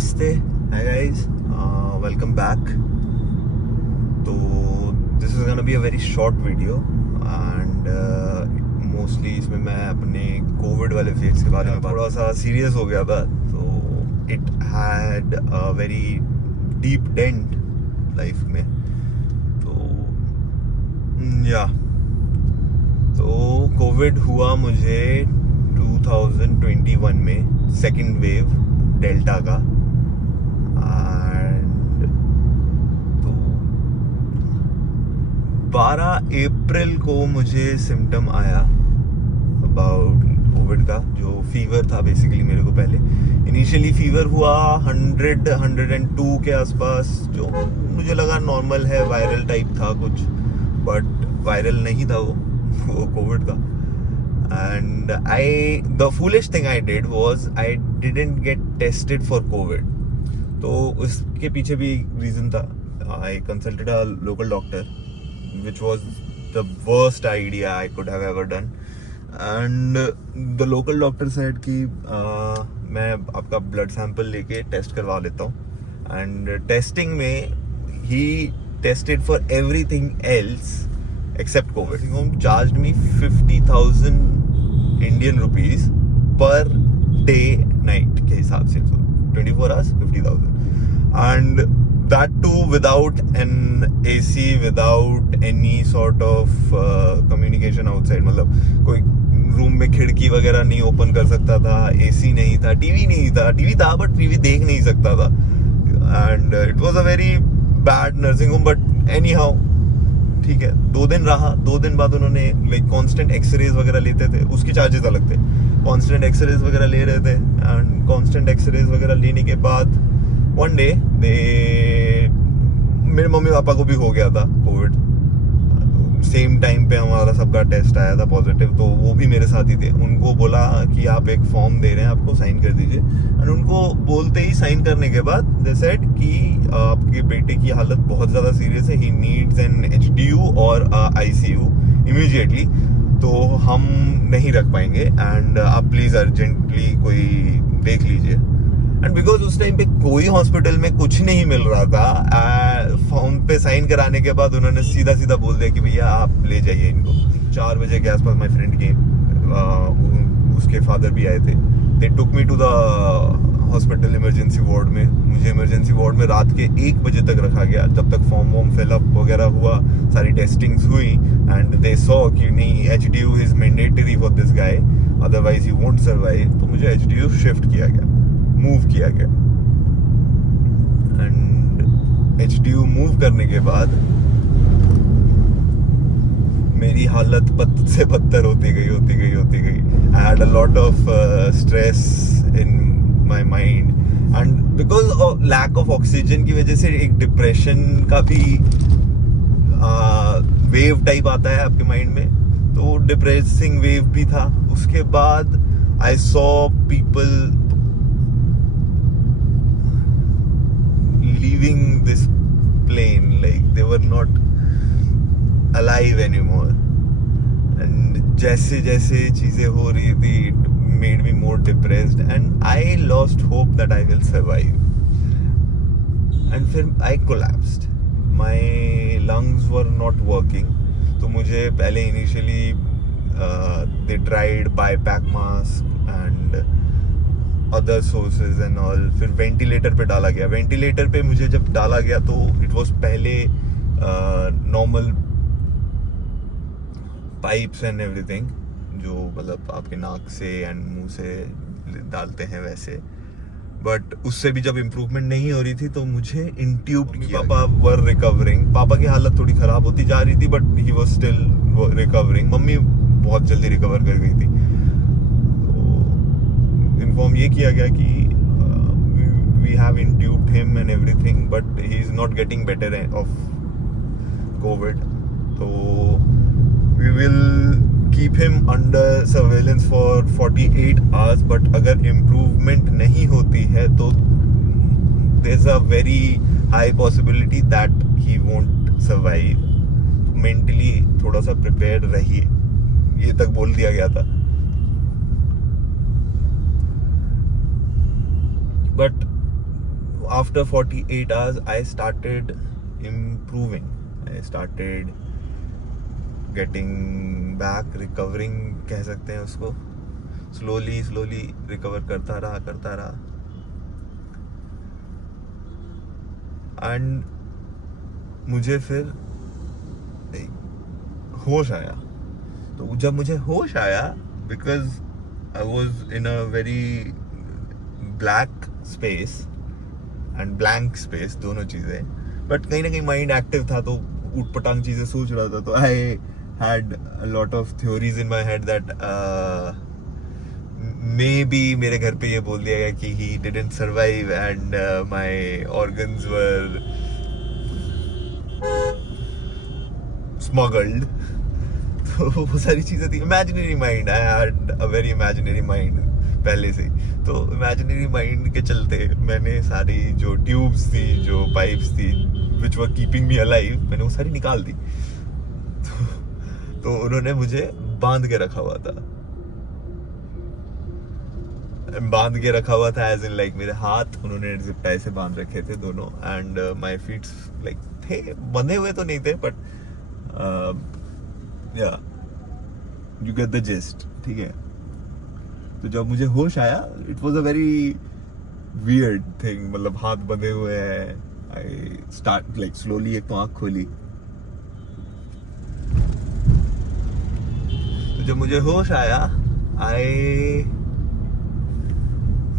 नमस्ते, hi guys, welcome back. तो this is gonna be a very short video and mostly इसमें मैं अपने कोविड वाले फेज के बारे में थोड़ा सा सीरियस हो गया था। तो it had a very deep dent life में। तो या तो कोविड हुआ मुझे 2021 में, सेकेंड वेव डेल्टा का। एंड तो 12 अप्रैल को मुझे सिम्टम आया अबाउट कोविड का, जो फीवर था बेसिकली मेरे को। पहले इनिशियली फीवर हुआ 102 के आसपास, जो मुझे लगा नॉर्मल है, वायरल टाइप था कुछ, बट वायरल नहीं था वो कोविड का। And the foolish thing I did was I didn't get tested for COVID. तो उसके पीछे भी रीज़न था। I consulted a local doctor, which was the worst idea I could have ever done. And the local doctor said कि मैं आपका blood sample लेके test करवा लेता हूँ। एंड टेस्टिंग में he tested for everything else except COVID. He charged me 50,000 Indian rupees per day night के हिसाब से, 24 hours 50,000, and that too without an AC, without any sort of communication outside. मतलब कोई room में खिड़की वगैरह नहीं ओपन कर सकता था, AC नहीं था, टीवी नहीं था, टीवी था बट टीवी देख नहीं सकता था। And it was a very bad nursing home, but any how ठीक है। 2 दिन रहा, 2 दिन बाद उन्होंने लाइक कांस्टेंट एक्सरेज वगैरह लेते थे, उसके चार्जेस अलग थे। कांस्टेंट एक्सरेज वगैरह ले रहे थे, एंड कांस्टेंट एक्सरेज वगैरह लेने के बाद वन डे मेरे मम्मी पापा को भी हो गया था कोविड। सेम टाइम पे हमारा सबका टेस्ट आया था पॉजिटिव, तो वो भी मेरे साथ ही थे। उनको बोला कि आप एक फॉर्म दे रहे हैं, आपको साइन कर दीजिए। एंड उनको बोलते ही साइन करने के बाद दे सेड कि आपके बेटे की हालत बहुत ज़्यादा सीरियस है, ही नीड्स एन HDU और ICU इमीडिएटली, तो हम नहीं रख पाएंगे, एंड आप प्लीज़ अर्जेंटली कोई देख लीजिए। एंड बिकॉज उस टाइम पे कोई हॉस्पिटल में कुछ नहीं मिल रहा था, फॉर्म पे साइन कराने के बाद उन्होंने सीधा सीधा बोल दिया कि भैया आप ले जाइए इनको। 4 बजे के आसपास माय फ्रेंड के उसके फादर भी आए थे। They took me to the hospital emergency ward में। मुझे इमरजेंसी वार्ड में रात के 1 बजे तक रखा गया, जब तक फॉर्म वॉर्म फिलअप वगैरह हुआ, सारी टेस्टिंग्स हुई, एंड दे सॉ कि नहीं, HDU is mandatory for this guy, otherwise he won't survive. तो मुझे HDU शिफ्ट किया गया, मूव किया गया। एंड HDU मूव करने के बाद मेरी हालत बद से बदतर होती गई। I had a lot of stress in my mind, and because of lack of oxygen की वजह से एक डिप्रेशन का भी वेव टाइप आता है आपके माइंड में, तो डिप्रेसिंग वेव भी था। उसके बाद I saw people leaving this plane, like they were not alive anymore. And जैसे जैसे चीजें हो रही थी, it made me more depressed, and I lost hope that I will survive. And फिर I collapsed. My lungs were not working. तो मुझे पहले initially they tried BiPAP mask and other sources and all, फिर ventilator पे डाला गया। Ventilator पे मुझे जब डाला गया तो इट वाज पहले नॉर्मल पाइप्स एंड एवरीथिंग, जो मतलब आपके नाक से एंड मुंह से डालते हैं वैसे, बट उससे भी जब इम्प्रूवमेंट नहीं हो रही थी तो मुझे इंट्यूब किया। पापा वर रिकवरिंग, पापा की हालत थोड़ी खराब होती जा रही थी, but he was still recovering. Mummy बहुत जल्दी रिकवर कर गई थी। इन्फॉर्म ये किया गया कि we have intubated him and everything, but he is not getting better of covid, तो we will keep him under surveillance for 48 hours. But अगर इम्प्रूवमेंट नहीं होती है तो there is a very high possibility that he won't survive. Mentally थोड़ा सा prepared रहिए, ये तक बोल दिया गया था। But after 48 hours I started improving. I started getting back, recovering कह सकते हैं उसको. slowly रिकवर करता रहा एंड मुझे फिर होश आया. तो जब मुझे होश आया, because I was in a very black space and blank space, दोनों चीज़ें, बट कहीं ना कहीं माइंड एक्टिव था, तो ऊट पटांग चीज़ें सोच रहा था. तो आई had a lot of theories in my head that may be मेरे घर पे ये बोल दिया गया कि he didn't survive and my organs were smuggled. तो वो सारी चीज़ें थी. Imaginary mind, I had a very imaginary mind पहले से. तो इमेजिनरी माइंड के चलते मैंने सारी जो ट्यूब्स थी, जो पाइप्स थी, विच वर कीपिंग मी अलाइव, मैंने वो सारी निकाल दी. तो उन्होंने मुझे बांध के रखा हुआ था. एज इन लाइक मेरे हाथ उन्होंने जिप टाई से बांध रखे थे दोनों, एंड माय फीट लाइक थे, बंधे हुए तो नहीं थे, बट या यू गेट द जिस्ट. ठीक है. तो जब मुझे होश आया, it was a very weird thing. मतलब हाथ बंधे हुए हैं. आई स्टार्ट लाइक स्लोली, एक तो आंख खोली. तो जब मुझे होश आया, आई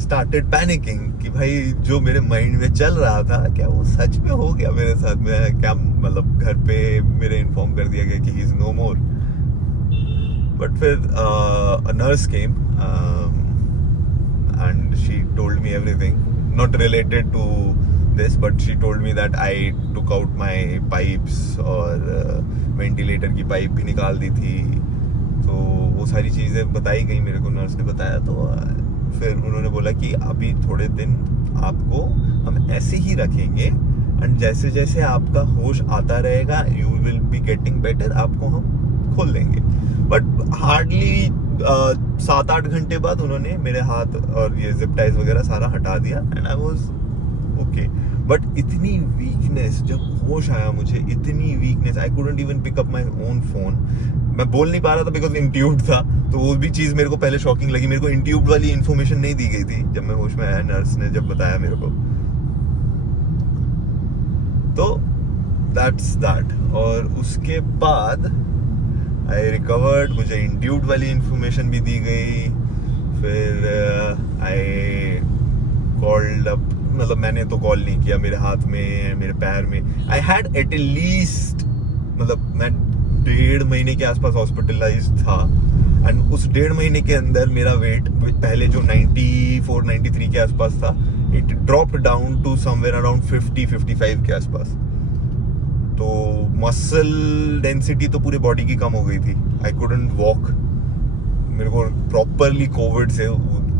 स्टार्टेड पैनिकिंग कि भाई जो मेरे माइंड में चल रहा था, क्या वो सच में हो गया मेरे साथ में? क्या मतलब घर पे मेरे इन्फॉर्म कर दिया गया कि he is no more. But फिर a nurse came and she told me everything, not related to this, but she told me that I took out my pipes और वेंटिलेटर की पाइप भी निकाल दी थी. तो वो सारी चीज़ें बताई गई मेरे को, नर्स ने बताया. तो फिर उन्होंने बोला कि अभी थोड़े दिन आपको हम ऐसे ही रखेंगे, एंड जैसे जैसे आपका होश आता रहेगा, you will be getting better, आपको हम खोल देंगे. बट हार्डली 7-8 घंटे बाद उन्होंने मेरे हाथ और ये जिप टाइज वगैरह सारा हटा दिया, and I was okay. But इतनी वीकनेस, जब होश आया मुझे, इतनी weakness, I couldn't even pick up my own phone. मैं बोल नहीं पा रहा था बिकॉज इंट्यूब्ड था. तो वो भी चीज़ मेरे को पहले शॉकिंग लगी. मेरे को इंट्यूब्ड वाली इन्फॉर्मेशन नहीं दी गई थी जब मैं होश में आया, नर्स ने जब बताया मेरे को. तो दैट्स दैट. और उसके बाद आई रिकवर्ड, मुझे इंट्यूब्ड वाली इन्फॉर्मेशन भी दी गई. फिर आई कॉल्ड अप, मतलब मैंने तो कॉल नहीं किया, मेरे हाथ में, मेरे पैर में आई हैड एट लीस्ट, मतलब मैं 1.5 महीने के आसपास हॉस्पिटलाइज था. एंड उस 1.5 महीने के अंदर मेरा वेट पहले जो 94-93 के आसपास था, it dropped down to somewhere around 50-55 के आसपास. तो मसल डेंसिटी तो पूरी बॉडी की कम हो गई थी. I couldn't walk. मेरे को प्रॉपरली कोविड से,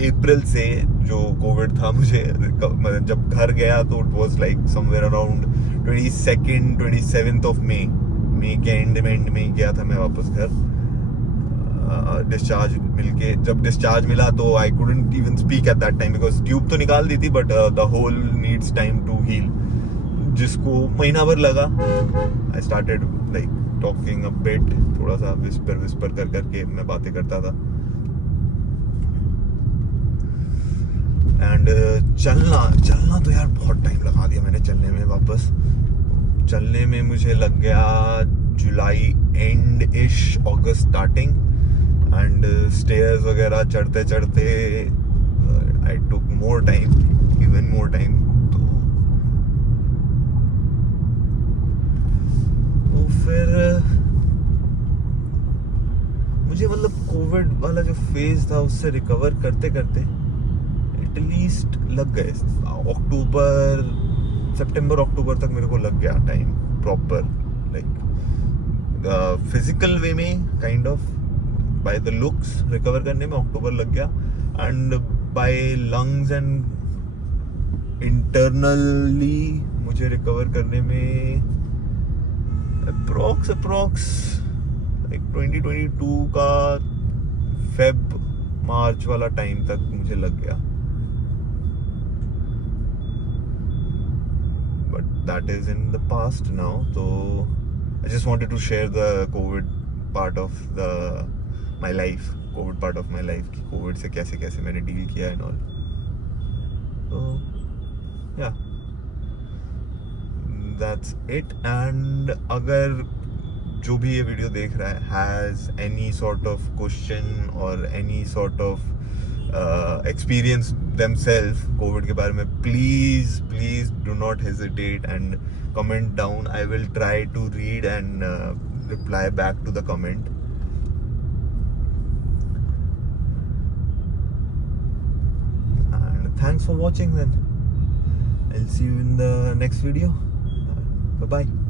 अप्रैल से जो कोविड था मुझे, जब घर गया तो it was like somewhere around 27th of May के एंड में गया था मैं वापस घर. डिस्चार्ज मिलके, जब डिस्चार्ज मिला तो I couldn't even speak at that time, because tube तो निकाल दी थी, but the hole needs time to heal, जिसको महीना भर लगा. I started like talking a bit, थोड़ा सा विस्पर कर करके मैं बातें करता था. एंड चलना तो यार बहुत टाइम लगा दिया मैंने चलने में. वापस चलने में मुझे लग गया जुलाई एंड इश, अगस्त स्टार्टिंग. एंड स्टेयर्स वगैरह चढ़ते चढ़ते I took more time, even more time. तो फिर मुझे मतलब कोविड वाला जो फेज था उससे रिकवर करते करते एटलीस्ट लग गए सितंबर अक्टूबर तक मेरे को लग गया टाइम प्रॉपर, लाइक फिजिकल वे में kind of, by the looks recover करने में अक्टूबर लग गया. And by lungs and internally मुझे रिकवर करने में अप्रॉक्स लाइक 2022 का मार्च वाला टाइम तक मुझे लग गया. that is in the past now. So I just wanted to share the COVID part of my life, COVID part of my life कि COVID से कैसे कैसे मैंने डील किया and all. So yeah, that's it. And अगर जो भी ये वीडियो देख रहा है has any sort of question or any sort of experience themselves COVID के बारे में, please do not hesitate and comment down. I will try to read and reply back to the comment. And thanks for watching then. I'll see you in the next video. Bye bye.